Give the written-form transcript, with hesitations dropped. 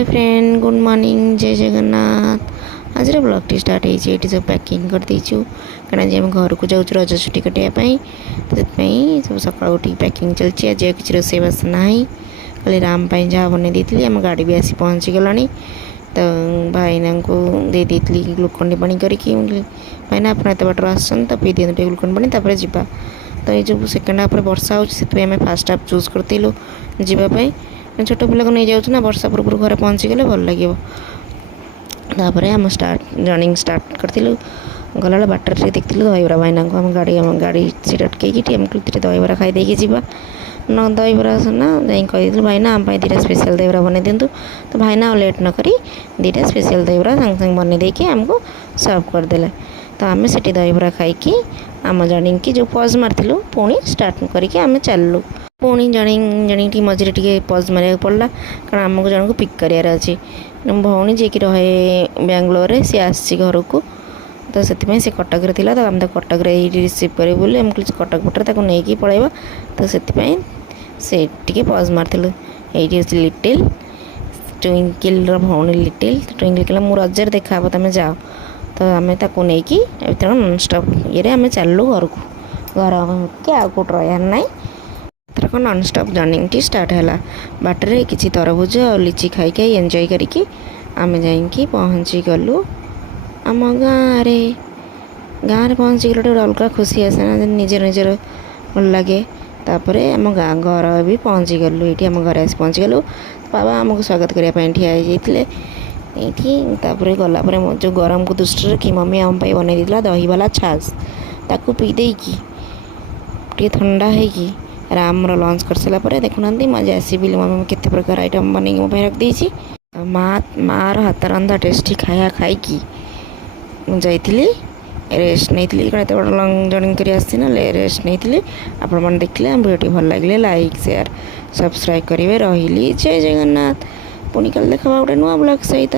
Hi friend good morning जय जगन्नाथ। आज blog start होती सब पैकिंग कर देचु कहीं आम घर को जाऊँ रज छुट्टी कटाई तो सब सका उठी पैकिंग चलती। आज किसी रोसईबास ना खाली राम जहाँ बन दी आम गाड़ी भी आसी पहुँची गला तो भाईना को दे दी ग्लुकोन पानी करके भाईना आप एत बाटर आसन तो पी दिखाते ग्लुकोन पानी तापर जा तो ये जो सेकेंड हाफ वर्षा होमें फास्ट हाफ चूज करूँ जीवाई छोट पिला को नहीं जाऊँ ना वर्षा पूर्व घर पहुँची गले भल लगे। तापर आम रनिंग स्टार्ट करूँ गला बाटर देखी दहीबरा भाईना को आम गाड़ी सीट अटकई आम दहीबरा खाई जा न दहीबरा ना जाई कही भाईना आम दीटा स्पेशल दहीबरा बन दिंतु तो भाईना लेट न करी दीटा स्पेशल दहीबरा संग संग बन देकी आमको सर्व करदे। तो आम से दहीबरा खाई आम जर्नी की जो पज मार्लु पुणी स्टार्ट करके आम चलू पुणी जणी मझे टे पज मारे पड़ा कारण आमको जन को पिक करार अच्छे भौणी जी रहे बेंगलोर सी आसी घर को तो से कटक थी तो आम कटक रिसीव करे बोले आम कटक पटर नहीं पलैबा तो से पज मार्लु ये लिटिल ट्विंकिल भौणी लिटिल ट्विंकिल कहला मु रजर देखा तुम जाओ तो आम ताको नहीं नॉन स्टॉप ये आम चलू घर को घर के आ कौट रहार ना तरक नॉन स्टॉप जर्नी स्टार्ट है बाटर किसी तरबुज और लिची खाई खाई एंजॉय करके आम जा पहुँची गलु आम गाँव में पहुँची गले अलग खुशी आसे ना निजर निजर भल लगे। तापर आम गाँव घर भी पहुँची गलु ये आम घर आसी पहुँची गलु बाबा आमको स्वागत करने ठिया ये तापर गलापर जो गरम को दृष्टि रखी मम्मी आम बन देता दही वाला छाछ ताकू पी देकी ठंडा है रामर लंच कर सारापर देखुना मजा आसबिली मम्मी केते प्रकार आइटम बन मो रख देती मार हाथ रंधा टेस्टी खाया खाई जाइली रेस्ट नहीं एत बड़ लंग जर्नी कर आसना रेस्ट नहीं आपण मैंने देखिले वीडियो भल लगे लाइक शेयर सब्सक्राइब करेंगे रही जय जगन्नाथ पुणी कल देखा गोटे नुआ ब्लॉग सहित।